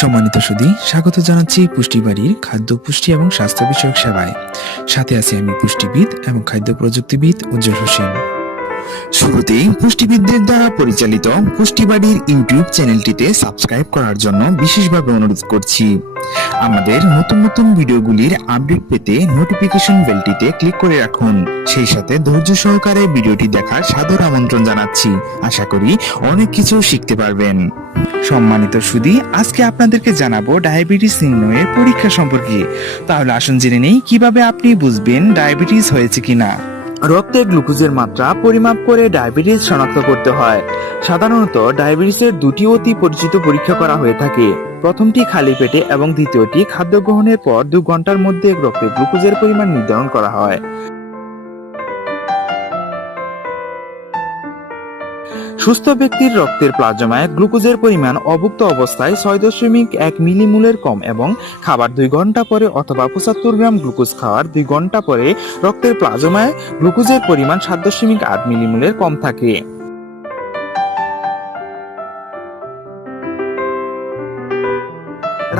সম্মানিত সুধী, স্বাগত জানাচ্ছি পুষ্টিবাড়ির খাদ্য পুষ্টি এবং স্বাস্থ্য বিষয়ক সেবায়। সাথে আছি আমি পুষ্টিবিদ এবং খাদ্য প্রযুক্তিবিদ উজ্জ্বল হোসেন। শুরুতেই পুষ্টিবিদদের দ্বারা পরিচালিত পুষ্টিবাড়ির ইউটিউব চ্যানেলটিতে সাবস্ক্রাইব করার জন্য বিশেষভাবে অনুরোধ করছি। আমাদের নতুন নতুন ভিডিওগুলির আপডেট পেতে নোটিফিকেশন বেলটিতে ক্লিক করে রাখুন। সেই সাথে ধৈর্য সহকারে ভিডিওটি দেখার সাদর আমন্ত্রণ জানাচ্ছি। আশা করি অনেক কিছু শিখতে পারবেন। সম্মানিত সুধী, আজকে আপনাদেরকে জানাবো ডায়াবেটিস নির্ণয়ের পরীক্ষা সম্পর্কে। তাহলে আসুন জেনে নেই কিভাবে আপনি বুঝবেন ডায়াবেটিস হয়েছে কিনা। রক্তে গ্লুকোজের মাত্রা পরিমাপ করে ডায়াবেটিস শনাক্ত করতে হয়। সাধারণত ডায়াবেটিসের দুটি অতি পরিচিত পরীক্ষা করা হয়ে থাকে। প্রথমটি খালি পেটে এবং দ্বিতীয়টি খাদ্য গ্রহণের পর 2 ঘন্টার মধ্যে রক্তে গ্লুকোজের পরিমাণ নির্ধারণ করা হয়। সুস্থ ব্যক্তির রক্তের প্লাজমায় গ্লুকোজের পরিমাণ অভুক্ত অবস্থায় 6.1 মিলিমোলের কম এবং খাবার 2 ঘন্টা পরে অথবা 75 গ্রাম গ্লুকোজ খাওয়ার 2 ঘন্টা পরে রক্তের প্লাজমায় গ্লুকোজের পরিমাণ 7.8 মিলিমোলের কম থাকে।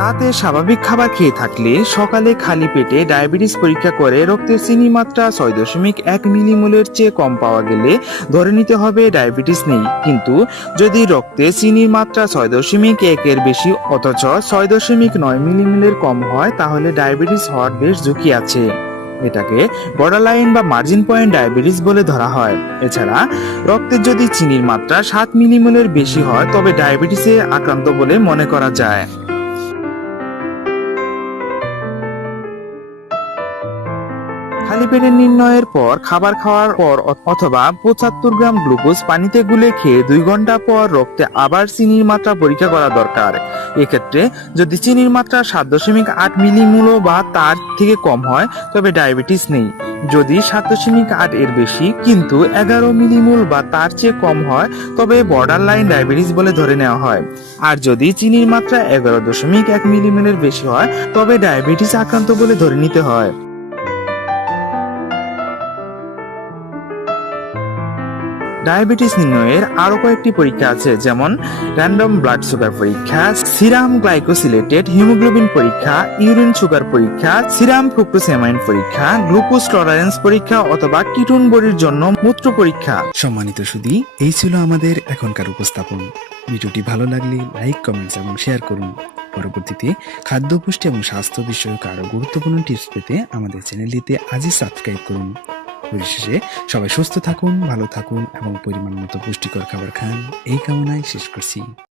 রাতে স্বাভাবিক খাবার খেয়ে থাকলে সকালে খালি পেটে ডায়াবেটিস পরীক্ষা করে রক্তের চিনির মাত্রা 6.1 মিলিমোলের চেয়ে কম পাওয়া গেলে ধরে নিতে হবে ডায়াবেটিস নেই। কিন্তু যদি রক্তে চিনির মাত্রা 6.1 এর বেশি অথচ 6.9 মিলিমোলের কম হয় তাহলে ডায়াবেটিস হওয়ার বেশ ঝুঁকি আছে। এটাকে বর্ডারলাইন বা মার্জিন পয়েন্ট ডায়াবেটিস বলে ধরা হয়। এছাড়া রক্তে যদি চিনির মাত্রা 7 মিলিমোলের বেশি হয় তবে ডায়াবেটিসে আক্রান্ত বলে মনে করা যায়। খালি পেটে নির্ণয়ের পর খাবার খাওয়ার পর অথবা 75 গ্রাম গ্লুকোজ পানিতে গুলে খেয়ে 2 ঘন্টা পর রক্তে আবার চিনির মাত্রা পরীক্ষা করা দরকার। এক্ষেত্রে যদি চিনির মাত্রা 7.8 মিলিমোল বা তার থেকে কম হয় তবে ডায়াবেটিস নেই। যদি 7.8 এর বেশি কিন্তু 11 মিলিমোল বা তার চেয়ে কম হয় তবে বর্ডার লাইন ডায়াবেটিস বলে ধরে নেওয়া হয়। আর যদি চিনির মাত্রা 11.1 মিলিমোলের বেশি হয় তবে ডায়াবেটিস আক্রান্ত বলে ধরে নিতে হয়। ডায়াবেটিস নির্ণয়ের আরো কয়েকটি পরীক্ষা আছে, যেমন র্যান্ডম ব্লাড সুগার পরীক্ষা, সিরাম গ্লাইকোসিলেটেড হিমোগ্লোবিন পরীক্ষা, ইউরিন সুগার পরীক্ষা, সিরাম ফ্রুক্টোসেমাইন পরীক্ষা, গ্লুকোজ টলারেন্স পরীক্ষা অথবা কিটোন বডির জন্য মূত্র পরীক্ষা। সম্মানিত সুধী, এই ছিল আমাদের এখনকার উপস্থাপন। ভিডিওটি ভালো লাগলে লাইক, কমেন্টস এবং শেয়ার করুন। পরবর্তীতে খাদ্য পুষ্টি এবং স্বাস্থ্য বিষয়ক আরো গুরুত্বপূর্ণ টিপস পেতে আমাদের চ্যানেলটিতে আজই সাবস্ক্রাইব করুন। পরিশেষে সবাই সুস্থ থাকুন, ভালো থাকুন এবং পরিমাণ মতো পুষ্টিকর খাবার খান, এই কামনায় শেষ করছি।